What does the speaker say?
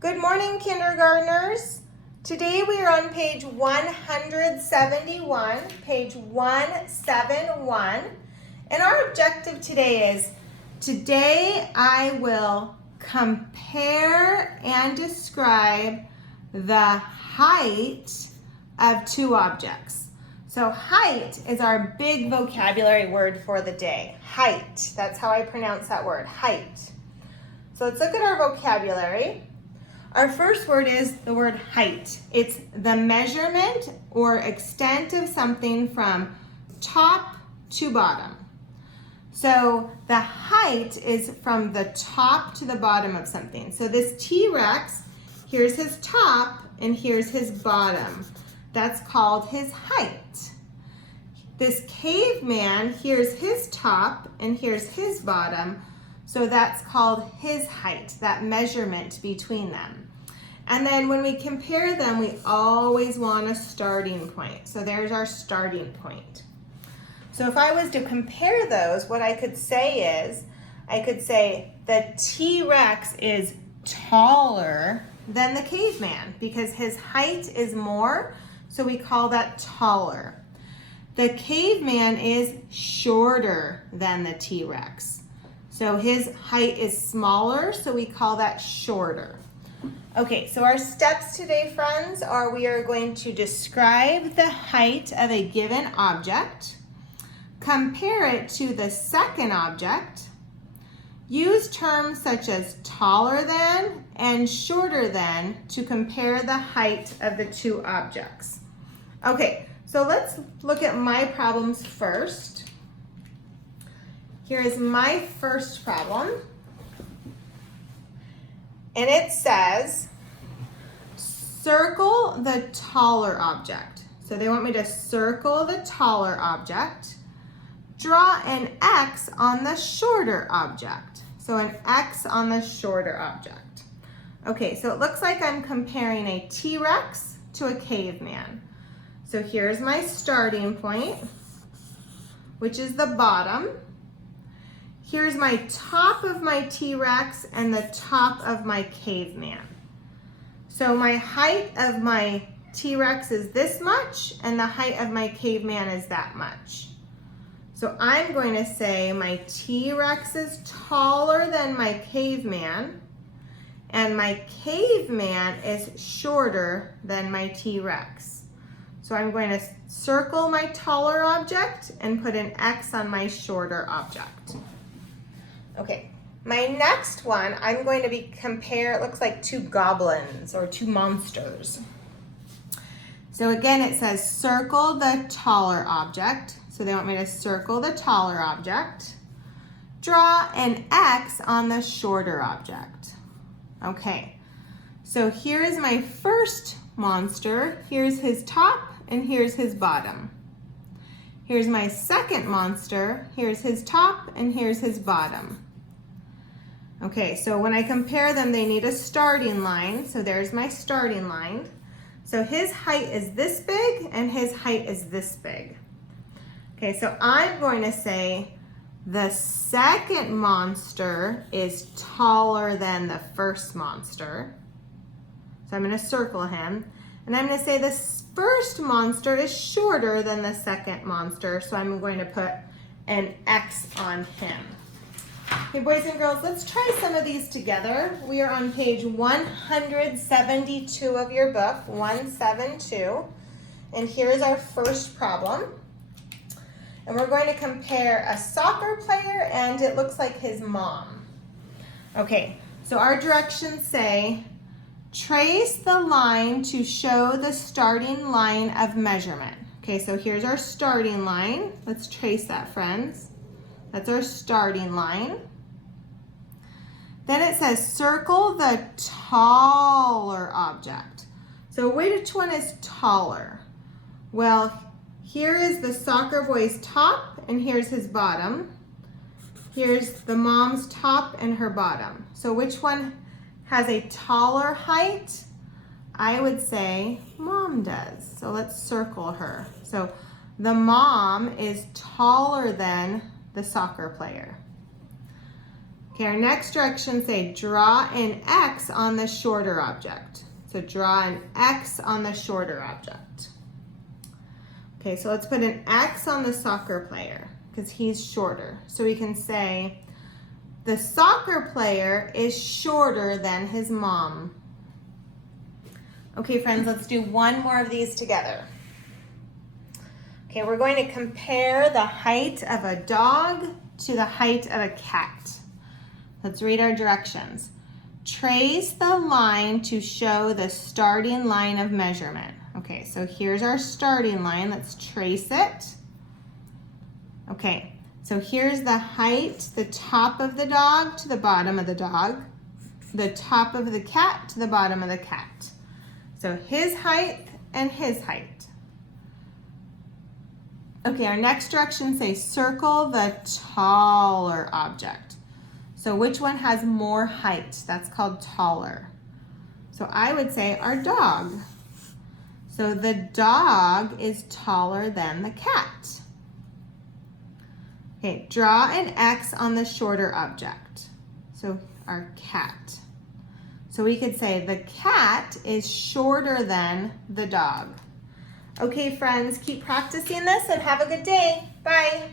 Good morning, kindergartners. Today we are on page 171, page 171. And our objective today is, today I will compare and describe the height of two objects. So height is our big vocabulary word for the day. Height, that's how I pronounce that word, height. So let's look at our vocabulary. Our first word is the word height. It's the measurement or extent of something from top to bottom. So the height is from the top to the bottom of something. So this T-Rex, here's his top and here's his bottom. That's called his height. This caveman, here's his top and here's his bottom. So that's called his height, that measurement between them. And then when we compare them, we always want a starting point. So there's our starting point. So if I was to compare those, what I could say is, I could say the T-Rex is taller than the caveman because his height is more, so we call that taller. The caveman is shorter than the T-Rex. So his height is smaller, so we call that shorter. Okay, so our steps today, friends, are we are going to describe the height of a given object, compare it to the second object, use terms such as taller than and shorter than to compare the height of the two objects. Okay, so let's look at my problems first. Here is my first problem. And it says, circle the taller object. So they want me to circle the taller object. Draw an X on the shorter object. So an X on the shorter object. Okay, so it looks like I'm comparing a T-Rex to a caveman. So here's my starting point, which is the bottom. Here's my top of my T-Rex and the top of my caveman. So my height of my T-Rex is this much and the height of my caveman is that much. So I'm going to say my T-Rex is taller than my caveman and my caveman is shorter than my T-Rex. So I'm going to circle my taller object and put an X on my shorter object. Okay, my next one, I'm going to compare, it looks like two goblins or two monsters. So again, it says circle the taller object. So they want me to circle the taller object. Draw an X on the shorter object. Okay, so here is my first monster. Here's his top and here's his bottom. Here's my second monster. Here's his top and here's his bottom. Okay, so when I compare them, they need a starting line. So there's my starting line. So his height is this big and his height is this big. Okay, so I'm going to say the second monster is taller than the first monster. So I'm going to circle him. And I'm going to say this first monster is shorter than the second monster. So I'm going to put an X on him. Okay, boys and girls, let's try some of these together. We are on page 172 of your book, 172. And here's our first problem. And we're going to compare a soccer player and it looks like his mom. Okay, so our directions say, trace the line to show the starting line of measurement. Okay, so here's our starting line. Let's trace that, friends. That's our starting line. Then it says circle the taller object. So which one is taller? Well, here is the soccer boy's top and here's his bottom. Here's the mom's top and her bottom. So which one has a taller height? I would say mom does. So let's circle her. So the mom is taller than the soccer player. Okay, our next directions say draw an X on the shorter object. So draw an X on the shorter object. Okay, so let's put an X on the soccer player because he's shorter. So we can say the soccer player is shorter than his mom. Okay, friends, let's do one more of these together. Okay, we're going to compare the height of a dog to the height of a cat. Let's read our directions. Trace the line to show the starting line of measurement. Okay, so here's our starting line. Let's trace it. Okay, so here's the height, the top of the dog to the bottom of the dog, the top of the cat to the bottom of the cat. So his height and his height. Okay, our next directions say circle the taller object. So which one has more height? That's called taller. So I would say our dog. So the dog is taller than the cat. Okay, draw an X on the shorter object. So our cat. So we could say the cat is shorter than the dog. Okay, friends, keep practicing this and have a good day. Bye.